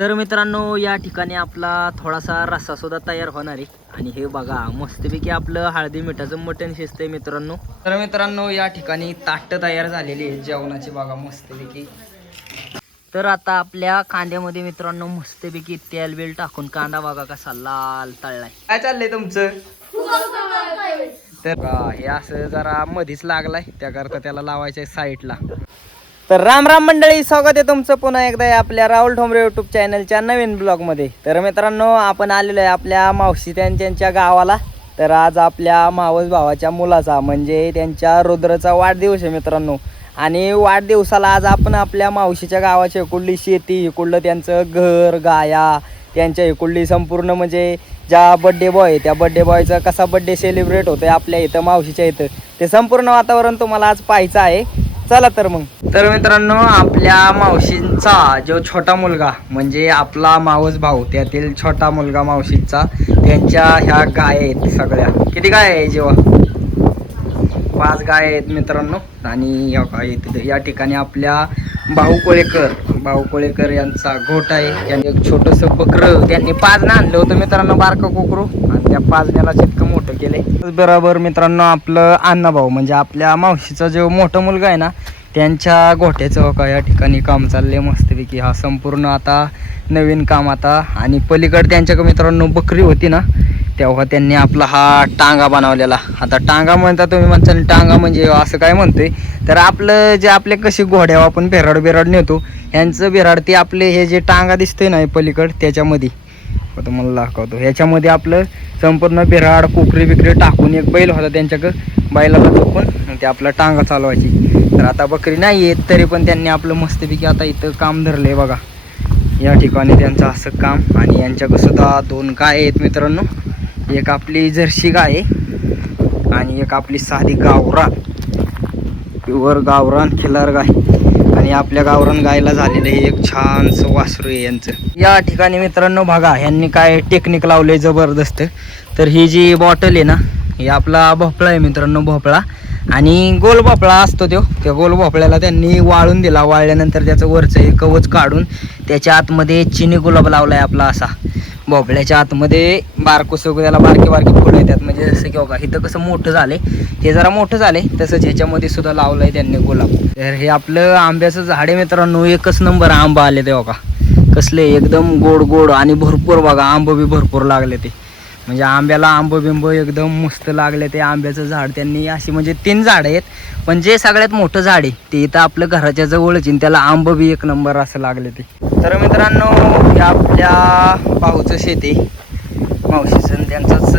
तर मित्रांनो या ठिकाणी आपला थोडासा रस्सा सुद्धा तयार होणार आहे. आणि हे बघा मस्तपैकी आपलं हळदी मिठाचं मटण शिजतंय मित्रांनो. तर मित्रांनो या ठिकाणी ताट तयार झालेली आहे जेवणाची बघा मस्तपैकी. तर आता आपल्या कांद्यामध्ये मित्रांनो मस्तपैकी तेल बिल टाकून कांदा बघा कसा लाल तळलाय. काय चाललंय तुमचं? तर हे असं जरा मधीच लागलाय त्याकरता त्याला लावायचंय साईडला तर राम राम मंडळी स्वागत आहे तुमचं पुन्हा एकदा आपल्या राहुल ठोंबरे युट्यूब चॅनलच्या नवीन ब्लॉगमध्ये तर मित्रांनो आपण आलेलो आहे आपल्या मावशी त्यांच्या गावाला. तर आज आपल्या मावस भावाच्या मुलाचा म्हणजे त्यांच्या रुद्रचा वाढदिवस आहे मित्रांनो. आणि वाढदिवसाला आज आपण आपल्या मावशीच्या गावाची इकडली शेती इकडलं त्यांचं घर गाया त्यांच्या इकडली संपूर्ण म्हणजे ज्या बड्डे बॉय त्या बड्डे बॉयचा कसा बड्डे सेलिब्रेट होतोय आपल्या इथं मावशीच्या इथं ते संपूर्ण वातावरण तुम्हाला आज पाहायचं आहे. चला तर मग. तर मित्रांनो आपल्या मावशींचा जो छोटा मुलगा म्हणजे आपला मावस भाऊ त्यातील छोटा मुलगा मावशींचा त्यांच्या ह्या गाय आहेत सगळ्या. किती गाय आहे जेव्हा? पाच गाय आहेत मित्रांनो. आणि या गाय या ठिकाणी आपल्या भाऊ कोळेकर. भाऊ कोळेकर यांचा घोट आहे. त्यांनी एक छोटस बकर त्यांनी पाजणं आणलं होतं मित्रांनो बारकं कोकरू. आणि त्या पाजण्याला जितकं मोठं केलंय. बरोबर मित्रांनो आपलं अण्णा भाऊ म्हणजे आपल्या मावशीचा जो मोठा मुलगा आहे ना त्यांच्या गोठ्याचं हो का या ठिकाणी काम चाललंय मस्तपैकी. हा संपूर्ण आता नवीन काम आता. आणि पलीकडे त्यांच्याकडे मित्रांनो बकरी होती ना तेव्हा त्यांनी आपला हा टांगा बनवलेला. आता टांगा म्हणता तुम्ही म्हणता टांगा म्हणजे असं काय म्हणतोय? तर आपलं जे आपले कशी घोड्यावर आपण भेराड बिराड नेतो यांचं बिराड ते आपले हे जे टांगा दिसतंय ना पलीकड त्याच्यामध्ये. तुम्हाला दाखवतो. ह्याच्यामध्ये आपलं संपूर्ण बिराड कोकरी बिकरी टाकून एक बैल होता त्यांच्याकडं बैलाला झोपून ते आपला टांगा चालवायची. तर आता बकरी नाही येत तरी पण त्यांनी आपलं मस्तपैकी आता इथं काम धरलंय बघा. या ठिकाणी त्यांचं असं काम आणि यांच्याकडं सुद्धा दोन गाय आहेत मित्रांनो. एक आपली जर्सी गाय आहे आणि एक आपली साधी गावरान. प्युअर गावरान खिलार गाय. आणि आपल्या गावरान गायला झालेलं हे एक छानसं वासरू आहे यांचं. या ठिकाणी मित्रांनो बघा यांनी काय टेक्निक लावले जबरदस्त. तर ही जी बॉटल आहे ना ही आपला भोपळा आहे मित्रांनो भोपळा. आणि गोल भोपळा असतो तो. त्या गोल भोपळ्याला त्यांनी वाळून दिला. वाळल्यानंतर त्याचं वरचं हे कवच काढून त्याच्या आतमध्ये चिनी गुलाब लावलाय आपला असा. भोपळ्याच्या आतमध्ये बारकोस त्याला बारके बारके फुलं येतात. म्हणजे जसं की बघा इथं कसं मोठं झालंय. हे जरा मोठं झाले तसंच ह्याच्यामध्ये सुद्धा लावलंय त्यांनी गुलाब. तर हे आपलं आंब्याचं झाड आहे मित्रांनो. एकच नंबर आंबा आले ते बघा. कसले एकदम गोड गोड आणि भरपूर बघा. आंब बी भरपूर लागले ते. म्हणजे आंब्याला आंब बिंब एकदम मस्त लागले ते आंब्याचं झाड. त्यांनी अशी म्हणजे तीन झाड आहेत पण जे सगळ्यात मोठं झाड आहे ते इथं आपलं घराच्या जवळच आहे आणि त्याला आंब बी एक नंबर असं लागले ते. तर मित्रांनो हे आपल्या भाऊचं शेत आहे. मावशीचं त्यांचाच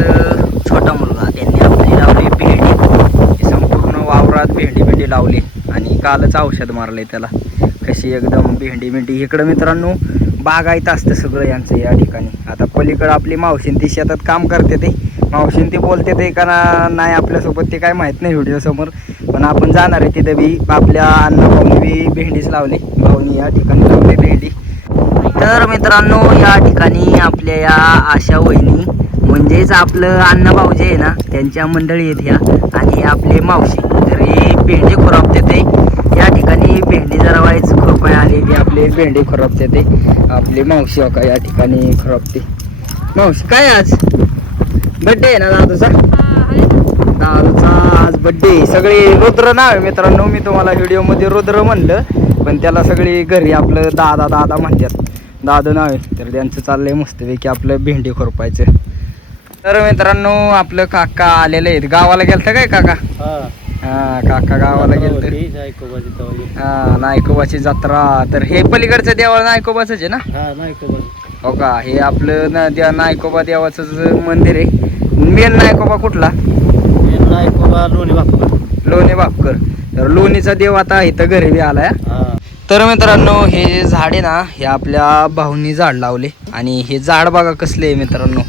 छोटा मुलगा. त्यांनी आपली लावली भेंडी. संपूर्ण वावरात भेंडी भेंडी लावली आणि कालच औषध मारलंय त्याला. कशी एकदम भेंडी भेंडी इकडं मित्रांनो बागायत असतं सगळं यांचं या ठिकाणी. आता पलीकडं आपली मावशीन ती शेतात काम करते ते. मावशीन ती बोलते ते का नाही आपल्यासोबत ते काय माहीत नाही व्हिडिओसमोर पण आपण जाणार आहे तिथं बी. आपल्या अण्णा भाऊनी बी भेंडीच लावली. भाऊनी या ठिकाणी लावली भेंडी. तर मित्रांनो या ठिकाणी आपल्या या आशा वहिनी म्हणजेच आपलं अण्णा जे आहे ना त्यांच्या मंडळी आहेत ह्या. आणि आपले मावशी. तर हे भेंडी खुरापते ते. या ठिकाणी भेंडी जरा व्हायचं. खुरपाय आलेली आपले भेंडी खराबते ते. आपली मावशी अका का या ठिकाणी खराबते मावशी काय आज? बड्डे आहे ना दादूचा? दादूचा आज बड्डे सगळे रुद्र नाव आहे मित्रांनो मी तुम्हाला व्हिडिओमध्ये रुद्र म्हणलं पण त्याला सगळी घरी आपलं दादा दादा म्हणतात. दादू नाव आहे तर त्यांचं चाललंय मस्तपैकी आपलं भेंडी खुरपायचं. तर मित्रांनो आपलं काका आलेले आहेत. गावाला गेलतं काय काका? हा काका गावाला गेलत. हा नायकोबाची जत्रा. तर हे पलीकडचं देवळ नायकोबाच आहे ना? हो का? हे आपलं न नायकोबा देवाचं मंदिर आहे. मेन नायकोबा कुठला? लोणी बापकर. तर लोणीचा देव आता इथं घरी बी आलाय. तर मित्रांनो हे जे झाड आहे ना हे आपल्या भाऊनी झाड लावले. आणि हे झाड बघा कसले आहे मित्रांनो.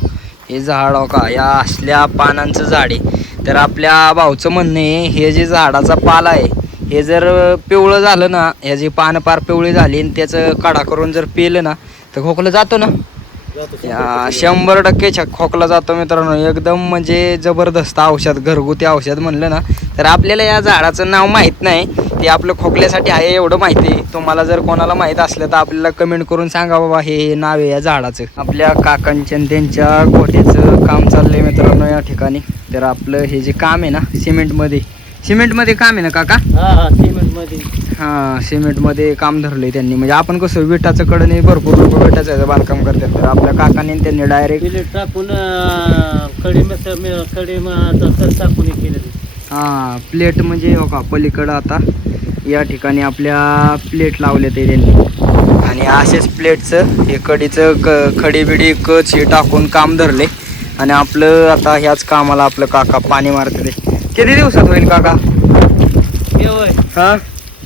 हे झाड हो का या असल्या पानांचं झाड आहे. तर आपल्या भाऊचं म्हणणं आहे हे जे झाडाचा पाला आहे हे जर पिवळं झालं ना ह्याची पानं पार पिवळी झाली आणि त्याचं काढा करून जर पिलं ना तर खोकलं जातो ना? या शंभर टक्के. खोकला जातो मित्रांनो. एकदम म्हणजे जबरदस्त औषध घरगुती औषध म्हणलं ना तर आपल्याला या झाडाचं नाव माहीत नाही. ते आपलं खोकल्यासाठी आहे एवढं माहिती. आहे तुम्हाला जर कोणाला माहीत असलं तर आपल्याला कमेंट करून सांगा बाबा हे नाव आहे या झाडाचं. आपल्या काकांच्या त्यांच्या गोट्याचं काम चाललंय मित्रांनो या ठिकाणी. तर आपलं हे जे काम आहे ना सिमेंटमध्ये सिमेंटमध्ये काम आहे ना काका? हा हा सिमेंटमध्ये हां सिमेंटमध्ये काम धरलंय त्यांनी. म्हणजे आपण कसं विटाचं कडे भरपूर लोक विटाचं बांधकाम करतात. तर आपल्या काकाने त्यांनी डायरेक्ट टाकून कडी कडी टाकून हे केलं हां प्लेट म्हणजे हो का पलीकडं आता या ठिकाणी आपल्या प्लेट लावले ते त्यांनी. आणि असेच प्लेटचं हे कडीचं क खडी बिडी कच हे टाकून काम धरले आणि आपलं आता ह्याच कामाला आपलं काका पाणी मारते किती दिवसात होईल काका? हां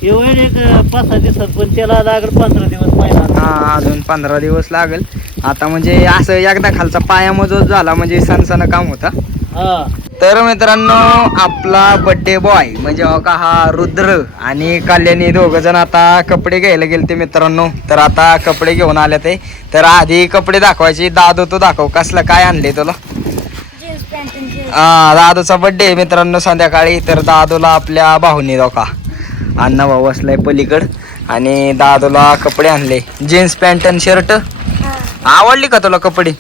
एक पाच सहा दिवसात पण त्याला लागल पंधरा दिवस महिना. हा अजून पंधरा दिवस लागेल. आता म्हणजे असं एकदा खालचा पाया मजोत झाला म्हणजे सणसण काम होता. हा. तर मित्रांनो आपला बड्डे बॉय म्हणजे हो का हा रुद्र आणि कल्याणी दोघ जण आता कपडे घ्यायला गेले ते मित्रांनो. तर आता कपडे घेऊन आले ते. तर आधी कपडे दाखवायचे. दादू तो दाखव कसलं काय आणले तुला? हा दादूचा बड्डे मित्रांनो संध्याकाळी. तर दादूला आपल्या भाऊनी दोका अण्णा भाऊ असलाय पलीकड. आणि दादूला कपडे आणले. जीन्स पॅन्ट आणि शर्ट आवडली का तुला कपडे?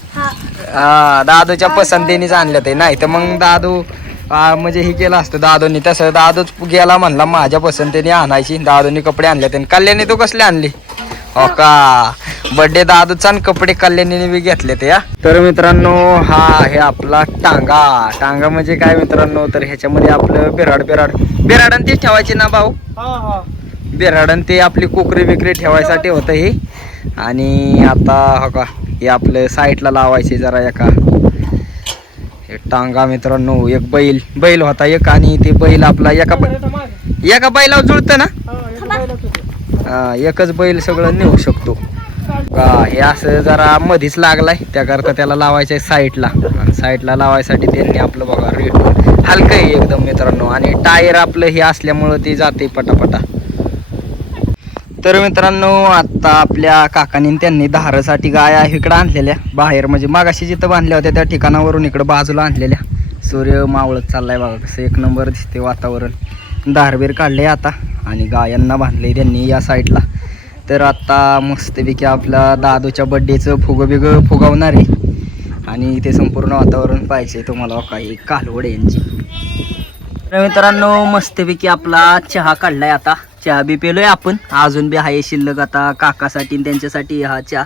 हा दादूच्या पसंतीनेच आणलं ते. नाही तर मग दादू आ, म्हणजे हे केलं असतं दादूनी. तसं दादूच गेला म्हणला माझ्या पसंतीने आणायची. दादूनी कपडे आणले ते कल्याणी तू कसले आणली? हो का? बर्थडे दादूचा आणि कपडे कल्याणीने बी घेतले ते हा. तर मित्रांनो हा आहे आपला टांगा. टांगा म्हणजे काय मित्रांनो? तर ह्याच्यामध्ये आपलं बिराड बिराड. बिराडन तीच ठेवायची ना भाऊ? हा हा. बिराडन ते आपली कोकरी बिकरी ठेवायसाठी होतं हे. आणि आता हो का? हे आपलं साईडला लावायचे जरा एका. हे टांगा मित्रांनो एक बैल बैल होता एक आणि ते बैल आपला एका बै- एका बैलावर जुळतं ना? एकच बैल सगळं नेऊ शकतो. का हे असं जरा मधीच लागलाय त्याकरता त्याला लावायचंय साईडला आणि साईडला लावायसाठी त्यांनी आपलं बघा रेट हलकं आहे एकदम मित्रांनो. आणि टायर आपलं हे असल्यामुळं ते जाते पटापटा. तर मित्रांनो आता आपल्या काकानी त्यांनी धारासाठी गाया इकडं आणलेल्या. बाहेर म्हणजे मागाशी जिथं बांधल्या होत्या त्या ठिकाणावरून इकडं बाजूला आणलेल्या. सूर्य मावळत चाललाय बघा कसं एक नंबर दिसते वातावरण. धारबीर काढले आता आणि गायांना बांधले त्यांनी या साईडला. तर आता मस्तपैकी आपला दादूच्या बड्डेचं फुगं बिगं फुगवणार आहे. आणि ते संपूर्ण वातावरण पाहिजे तुम्हाला काही कालवड यांची. तर मित्रांनो मस्तपैकी आपला चहा काढलाय आता. चहा बी पेलोय आपण. अजून बी आहे शिल्लक आता काकासाठी आणि त्यांच्यासाठी हा चहा.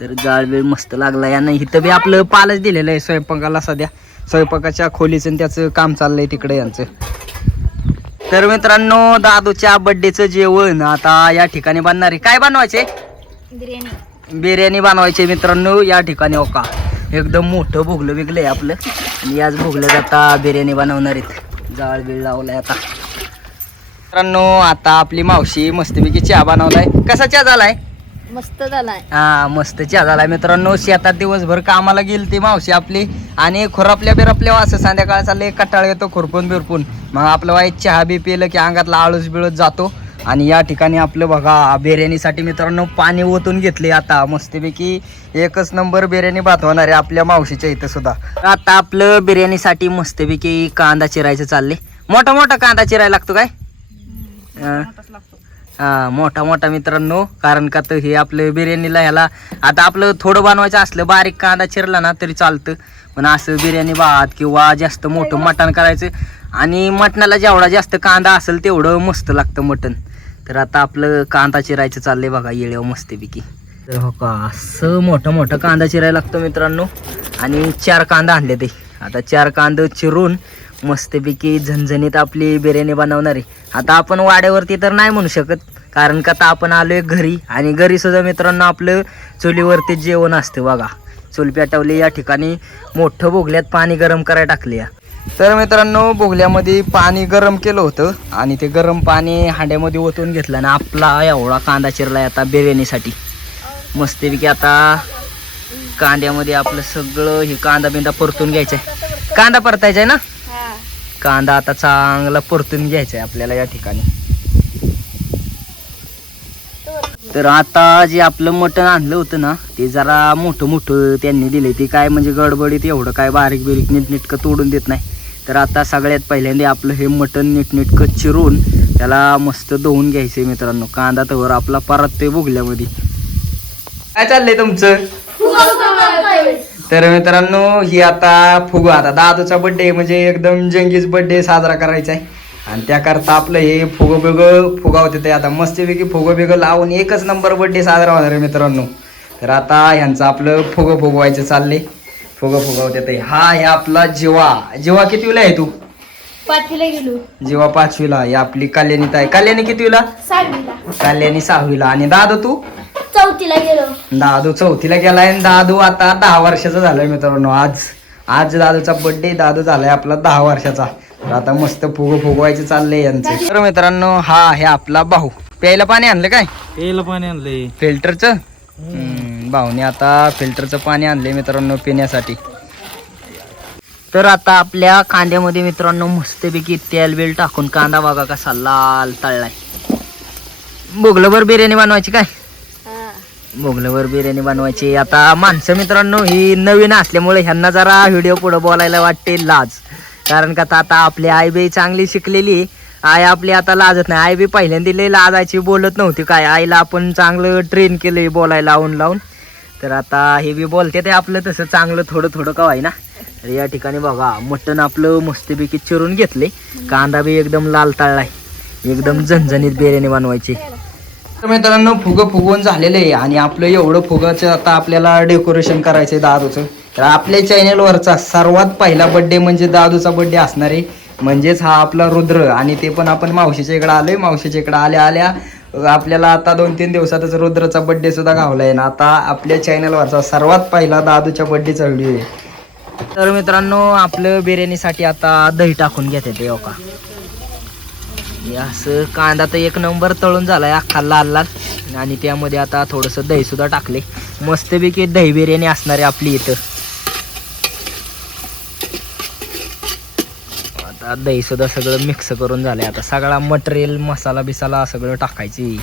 तर जाळ वेळ मस्त लागला या नाही इथं बी आपलं पालच दिलेलं आहे स्वयंपाकाला सध्या. स्वयंपाकाच्या खोलीचं त्याचं काम चाललंय तिकडे यांचं. तर मित्रांनो दादूच्या बड्डेचं जेवण आता या ठिकाणी बनणार आहे. काय बनवायचे? बिर्याणी. बिर्याणी बनवायची मित्रांनो या ठिकाणी हो का. एकदम मोठं भोगलं बिगलं आहे आपलं. आणि याच भोगल्यात आता बिर्याणी बनवणार आहेत. जाळ बिळ लावलाय आता. मित्रांनो आता आपली मावशी मस्तपैकी चहा बनवलाय. कसा चहा झालाय? मस्त झालाय. हा मस्त चहा झालाय. मित्रांनो शेतात दिवसभर कामाला गेली ती मावशी आपली. आणि खुरापल्या बिरापल्या असं संध्याकाळ चालले कटाळ येतो खुरपून बिरपून. मग आपलं वाईट चहा बी पिलं की अंगातला आळूस बिळूस जातो. आणि या ठिकाणी आपलं बघा बिर्याणीसाठी मित्रांनो पाणी ओतून घेतले आता. मस्तपैकी एकच नंबर बिर्याणी भात होणार आहे आपल्या मावशीच्या इथं सुद्धा. आता आपलं बिर्याणीसाठी मस्तपैकी कांदा चिरायचं चालले मोठा मोठा कांदा चिरायला लागतो काय? हा मोठा मोठा मित्रांनो कारण का तर हे आपलं बिर्याणीला ह्याला आता आपलं थोडं बनवायचं असलं बारीक कांदा चिरला ना तरी चालतं. पण असं बिर्याणी भात किंवा जास्त मोठं मटण करायचं आणि मटणाला जेवढा जास्त कांदा असेल तेवढं मस्त लागतं मटण. तर आता आपलं कांदा चिरायचं चाललंय बघा येळेव मस्तपैकी. तर हो का असं मोठं मोठं कांदा चिरायला लागतो मित्रांनो. आणि चार कांदा आणले ते. आता चार कांदा चिरून मस्तपैकी झणझणीत आपली बिर्याणी बनवणार आहे. आता आपण वाड्यावरती तर नाही म्हणू शकत कारण का आता आपण आलोय घरी आणि घरी सुद्धा मित्रांनो आपलं चुलीवरती जेवण असतं बघा. चूल पेटवली या ठिकाणी मोठं भोगल्यात पाणी गरम करायला टाकले तर मित्रांनो भोगल्यामध्ये पाणी गरम केलं होतं आणि ते गरम पाणी हांड्यामध्ये ओतून घेतलं आणि आपला एवढा कांदा चिरला आता बिर्याणीसाठी. मस्तपैकी आता कांद्यामध्ये आपलं सगळं हे कांदा बिंदा परतून घ्यायचा आहे कांदा परतायचा आहे ना? कांदा आता चांगला परतून घ्यायचा आहे आपल्याला या ठिकाणी. तर आता जे आपलं मटण आणलं होतं ना ते जरा मोठं मोठं त्यांनी दिले ते काय म्हणजे गडबडीत एवढं काय बारीक बिरीक नीटनेटकं तोडून देत नाही. तर आता सगळ्यात पहिल्यांदा आपलं हे मटण नीटनेटकं चिरून त्याला मस्त धुवून घ्यायचंय मित्रांनो. कांदा तवर आपला परत बुगल्यामध्ये काय चाललंय तुमचं? तर मित्रांनो ही आता फुगा. आता दादूचा बर्थडे म्हणजे एकदम जंगीच बर्थडे साजरा करायचा आहे. आणि त्याकरता आपलं हे फुगं बिगं फुगावते ते. आता मस्तपैकी फुगं बिगं लावून एकच नंबर बर्थडे साजरा होणार आहे मित्रांनो. तर आता ह्यांचं आपलं फुगं फुगवायचं चाललंय. फुगं फुगवते ते. हा हे आपला जीवा. जीवा कितवीला आहे तू? पाचवीला गेलो. जीवा पाचवीला. ही आपली कल्याणी ताई कल्याणी सहावीला. कल्याणी सहावीला. आणि दादू तू? चौथीला गेलो. दादू चौथीला गेलाय आणि दादू आता दहा वर्षाचा झालाय मित्रांनो. आज आज दादूचा बर्थडे दादू झालाय आपला दहा वर्षाचा. तर आता मस्त फुग फुगवायचं चाललंय यांचं. तर मित्रांनो हा आहे आपला भाऊ. प्यायला पाणी आणलं काय? तेल पाणी आणलंय. फिल्टरचं? हम्म, भाऊने आता फिल्टरचं पाणी आणलंय मित्रांनो पिण्यासाठी. तर आता आपल्या कांद्यामध्ये मित्रांनो मस्तपैकी तेल बिल टाकून कांदा बघा कसा लाल तळलाय. भोगलभर बिर्याणी बनवायची काय? मोगलावर बिर्याणी बनवायची. आता माणसं मित्रांनो ही नवीन असल्यामुळे ह्यांना जरा व्हिडिओ पुढे बोलायला वाटते लाज. कारण का आता आपली आई बी चांगली शिकलेली. आहे. आई आपली आता लाजत नाही. आई बी पहिल्यांदा लई लाजायची बोलत नव्हती काय. आईला आपण चांगलं ट्रेन केलंय बोलायला लावून लावून. तर आता हे बी बोलते ते आपलं तसं चांगलं थोडं थोडं का ना तर या ठिकाणी बघा मटण आपलं मस्तपैकी चिरून घेतले कांदा बी एकदम लाल तळलाय. एकदम झणझणीत बिर्याणी बनवायची. तर मित्रांनो फुगं फुगवून झालेलं आहे आणि आपलं एवढं फुगाचं आता आपल्याला डेकोरेशन करायचं आहे दादूचं. तर आपल्या चॅनेलवरचा सर्वात पहिला बड्डे म्हणजे दादूचा बड्डे असणार आहे. म्हणजेच हा आपला रुद्र आणि ते पण आपण मावशीच्या इकडे आलोय. मावशीच्या इकडं आल्या आल्या आपल्याला आता दोन तीन दिवसातच रुद्रचा बड्डे सुद्धा घावला आहे ना आता आपल्या चॅनेलवरचा सर्वात पहिला दादूच्या बड्डेचा व्हिडिओ आहे. तर मित्रांनो आपलं बिर्याणीसाठी आता दही टाकून घेते ते हो का? हे असं कांदा तर एक नंबर तळून झालाय अख्खा लाल लाल. आणि त्यामध्ये आता थोडंसं दही सुद्धा टाकले. मस्तपैकी दही बिर्याणी असणारे आपली इथं. आता दही सुद्धा सगळं मिक्स करून झालंय. आता सगळा मटेरियल मसाला बिसाला सगळं टाकायची.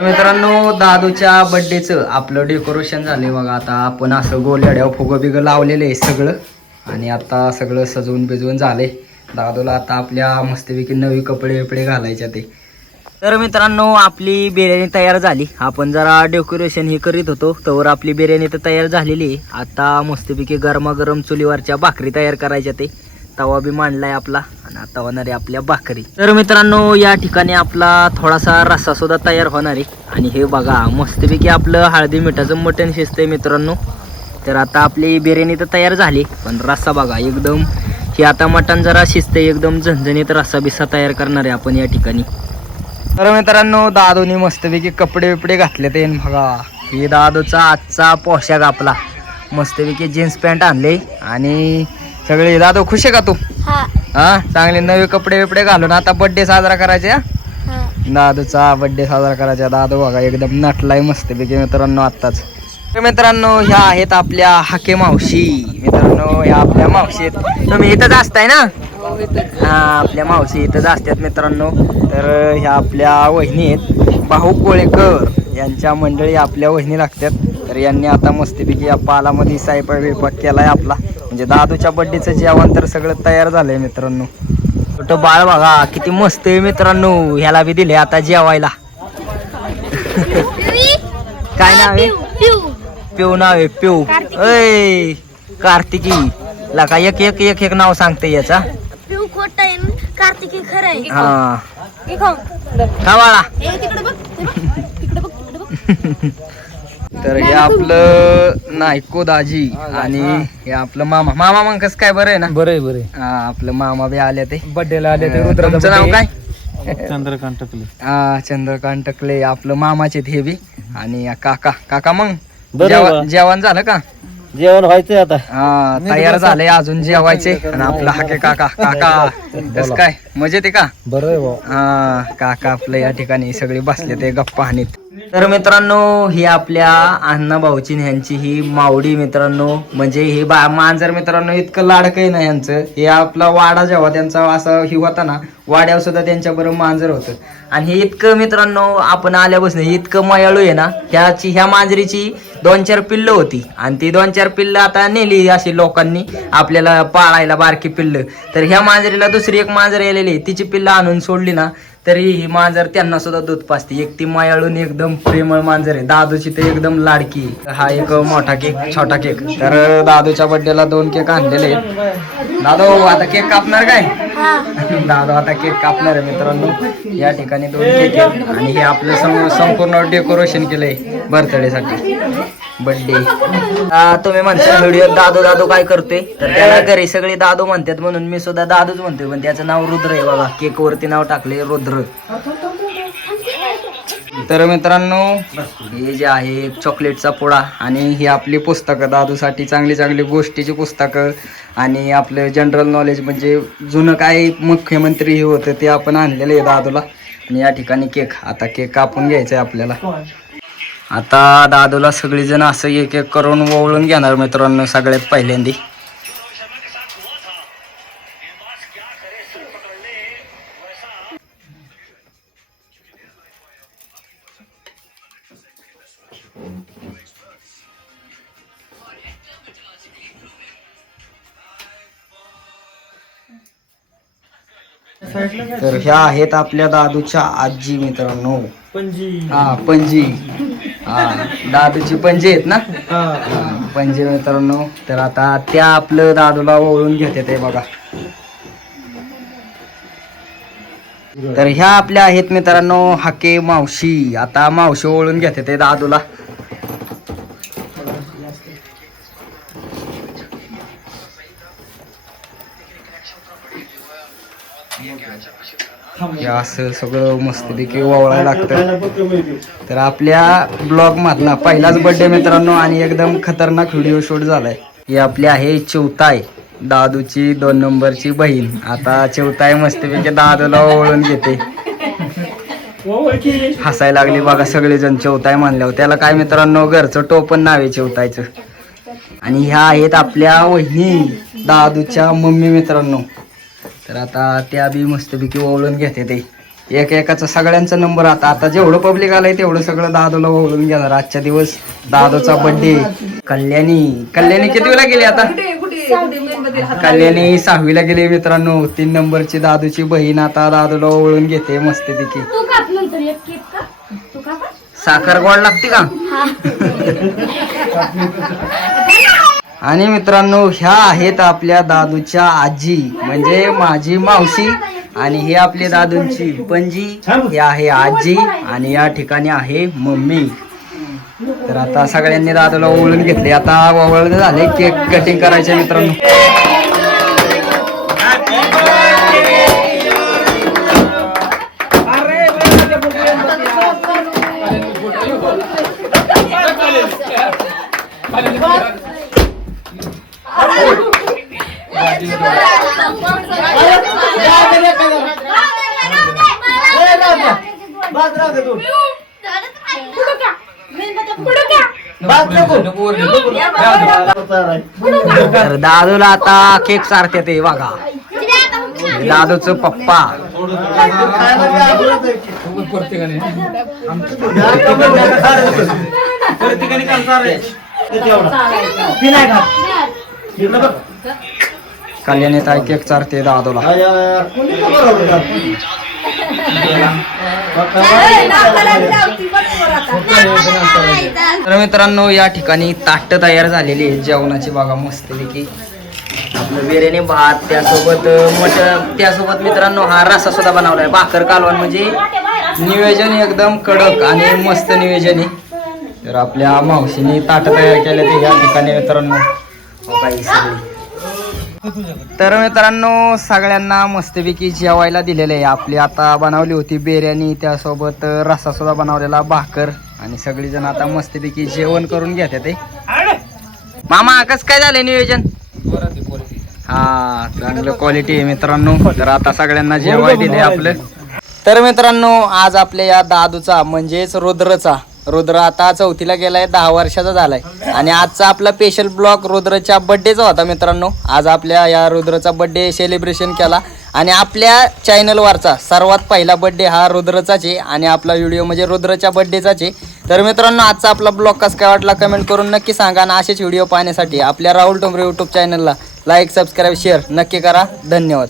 मित्रांनो दादूच्या बड्डेचं आपलं डेकोरेशन झालंय बघा. आता आपण असं गोल्याड्यावर फुगं बिगं लावलेलं आहे सगळं. आणि आता सगळं सजवून बिजवून झालंय. दादूला आता आपल्या मस्तपैकी नवी कपडे बिपडे घालायचे ते. तर मित्रांनो आपली बिर्याणी तयार झाली. आपण जरा डेकोरेशन हे करीत होतो. तर आपली बिर्याणी तर तयार झालेली आहे. आता मस्तपैकी गरमागरम चुलीवरच्या भाकरी तयार करायच्या ते. तवा बी मांडलाय आपला आणि आता होणार आहे आपल्या भाकरी. तर मित्रांनो या ठिकाणी आपला थोडासा रस्सा सुद्धा तयार होणार आहे. आणि हे बघा मस्तपैकी आपलं हळदी मिठाचं मटण शिजतंय मित्रांनो. तर आता आपली बिर्याणी तर तयार झाली. पण रस्सा बघा एकदम हे आता मटण जरा शिजतंय एकदम झणझणीत रस्सा बिस्सा तयार करणार आहे आपण या ठिकाणी. तर मित्रांनो दादूनी मस्तपैकी कपडे बिपडे घातले ते बघा. हे दादूचा आजचा पोशाख आपला. मस्तपैकी जीन्स पॅन्ट आणले आणि सगळे दादू खुश आहे का तू? हा. चांगले नवे कपडे बिपडे घालून आता बर्थडे साजरा करायचे दादूचा बर्थडे साजरा करायचा. दादू बघा एकदम नटलाय मस्तपैकी मित्रांनो आत्ताच. मित्रांनो ह्या आहेत आपल्या हाके मावशी. मित्रांनो ह्या आपल्या मावशी आहेत. तुम्ही इथंच असताय ना? हा आपल्या मावशी इथंच असतात मित्रांनो. तर ह्या आपल्या वहिनी आहेत. भाऊ कोळेकर यांच्या मंडळी आपल्या वहिनी लागतात. तर यांनी आता मस्तपैकी या पालामध्ये सायपाक बिपाक केलाय आपला. म्हणजे दादूच्या बड्डेचं जेवण तर सगळं तयार झालंय मित्रांनो. छोटं बाळ बघा किती मस्त आहे मित्रांनो. ह्याला बी दिले आता जेवायला. काय नाव आहे? पिऊ नाव आहे पिऊ ऐ कार्तिकी. लका एक एक एक एक नाव सांगते याचा. पिऊ खोट आहे कार्तिकी खरं आहे. हा. खाऊ. का बाळा तिकडे बघ ते बघ. तिकडे बघ तिकडे बघ. तर हे आपलं नायको दाजी आणि हे आपलं मामा. मामा मग कसं काय बरं आहे ना? बरं आहे बरं हा आपलं मामा बी आले ते. बड्डेला आले ते तुमचं नाव काय? चंद्रकांत टकले. हा चंद्रकांत टकले आपलं मामाचे हे बी. आणि काका. काका मग? जेवण. जेवण झालं का? जेवण व्हायचंय आता. हा तयार झाले अजून जेवायचे. आणि आपला हाके काका काका कस काय? मजेत आहे का? बरं आहे भाऊ. हा काका आपलं या ठिकाणी सगळे बसले ते गप्पा हानीत तर मित्रांनो ही आपल्या अण्णा भाऊची ह्यांची ही मावडी मित्रांनो. म्हणजे हे बा मांजर मित्रांनो इतकं लाडकं ना यांचं हे आपला वाडा जेव्हा त्यांचा असा ही होता ना वाड्यावर सुद्धा त्यांच्याबरोबर मांजर होतं. आणि हे इतकं मित्रांनो आपण आल्यापासून इतकं मयाळू आहे ना ह्याची ह्या मांजरीची दोन चार पिल्लं होती. आणि ती दोन चार पिल्लं आता नेली अशी लोकांनी आपल्याला पाळायला बारकी पिल्लं. तर ह्या मांजरीला दुसरी एक मांजर आलेली तिची पिल्लं आणून सोडली ना तरी ही मांजर त्यांना सुद्धा दूध पाजते. एक ती मायाळून एकदम प्रेमळ मांजर आहे. दादूची तर एकदम लाडकी हा एक मोठा केक छोटा केक. तर दादूच्या बड्डेला दोन केक आणलेले दादू आता केक कापणार काय? दादू आता केक कापणार आहे मित्रांनो. या ठिकाणी दोन केक आहेत. आणि हे आपलं संपूर्ण डेकोरेशन केलंय बर्थडे साठी बर्थडे तुम्ही म्हणता व्हिडिओ दादू दादू काय करतोय? तर त्याला घरी सगळे दादू म्हणतात म्हणून मी सुद्धा दादूच म्हणतोय. पण त्याचं नाव रुद्र आहे बघा. केक वरती नाव टाकले रुद्र. तर मित्रांनो हे जे आहे चॉकलेटचा पोळा आणि ही आपली पुस्तकं दादूसाठी चांगली चांगली गोष्टीची पुस्तकं आणि आपलं जनरल नॉलेज म्हणजे जुनं काय मुख्यमंत्री हे होतं ते आपण आणलेलं आहे दादूला. आणि या ठिकाणी केक आता केक कापून घ्यायचा आहे आपल्याला. आता दादूला सगळीजण असं एक एक करून ओवळून घेणार मित्रांनो सगळ्यात पहिल्यांदी. तर ह्या आहेत आपल्या दादूच्या आजी मित्रांनो. पणजी. हा पणजी. हा दादूची पणजी आहेत ना? हा, पणजी मित्रांनो तर आता त्या आपलं दादूला ओळून घेते ते बघा. तर ह्या आपल्या आहेत मित्रांनो हाके मावशी. आता मावशी ओळून घेते ते दादूला. हे असं सगळं मस्तपैकी ओवळायला लागतं तर आपल्या ब्लॉग मधला पहिलाच बर्थडे मित्रांनो आणि एकदम खतरनाक व्हिडिओ शूट झालाय. ही आपली आहे चिवताय दादूची दोन नंबरची बहीण. आता चिवताय मस्तपैकी दादूला ओवळून घेते. हसायला लागली बघा सगळेजण चिवताय म्हणल्यावर. त्याला काय मित्रांनो घरचं टोपण नाव आहे चिवतायचं आणि ह्या आहेत आपल्या वहिनी दादूच्या मम्मी मित्रांनो. तर आता त्या बी मस्तपैकी ओळून घेते ते. एक एकाचा सगळ्यांचा नंबर आता. आता जेवढं पब्लिक आलंय तेवढं सगळं दादूला ओळून घेणार. आजच्या दिवस दादूचा बर्थडे कल्याणी. कल्याणी किती वेळा गेली आता? कल्याणी सहावीला गेली मित्रांनो. तीन नंबरची दादूची बहीण आता दादूला ओळून घेते मस्तपैकी. तू काप नंतर एक केक का? तू काप. साखर गोड लागते का? आणि मित्रांनो ह्या आहेत आपल्या दादूच्या आजी म्हणजे माझी मावशी आणि हे आपले दादूंची पणजी. हे आहे आजी आणि या ठिकाणी आहे मम्मी. तर आता सगळ्यांनी दादूला ओळून घेतले. आता ओवळ झाले केक कटिंग करायचे मित्रांनो. तर दादूला आता केक चारते ते बघा. दादूच पप्पा. कल्याणी ताई केक चारते दादोला तर मित्रांनो या ठिकाणी ताट तयार झालेली आहे. जेवणाची बघा मस्तपैकी. आपलं बिर्याणी भात त्यासोबत मट त्यासोबत मित्रांनो हा रसा सुद्धा बनवलाय. भाकर कालवण म्हणजे नियोजन एकदम कडक आणि मस्त नियोजन आहे. तर आपल्या मावशीने ताट तयार केले ते या ठिकाणी मित्रांनो. हो काही सगळी. तर मित्रांनो सगळ्यांना मस्तपैकी जेवायला दिलेलं आहे. आपली आता बनवली होती बिर्याणी त्यासोबत रस्सा सुद्धा बनवलेला भाकर. आणि सगळीजण आता मस्तपैकी जेवण करून घेते ते. मामा कसं काय झालंय नियोजन? हा चांगलं क्वालिटी आहे मित्रांनो. तर आता सगळ्यांना जेवाय दिले आपलं. तर मित्रांनो आज आपल्या या दादूचा म्हणजेच रुद्रचा रुद्र आता चौथीला गेलाय दहा वर्षाचा झालाय. आणि आजचा आपला स्पेशल ब्लॉग रुद्रच्या बड्डेचा होता मित्रांनो. आज आपल्या या रुद्रचा बड्डे सेलिब्रेशन केला. आणि आपल्या चॅनलवरचा सर्वात पहिला बड्डे हा रुद्रचाच आहे. आणि आपला व्हिडिओ म्हणजे रुद्रच्या बड्डेचाच आहे. तर मित्रांनो आजचा आपला ब्लॉग कसं काय वाटला कमेंट करून नक्की सांगा. आणि असेच व्हिडिओ पाहण्यासाठी आपल्या राहुल टोंबरे यूट्यूब चॅनलला लाईक सबस्क्राईब शेअर नक्की करा. धन्यवाद.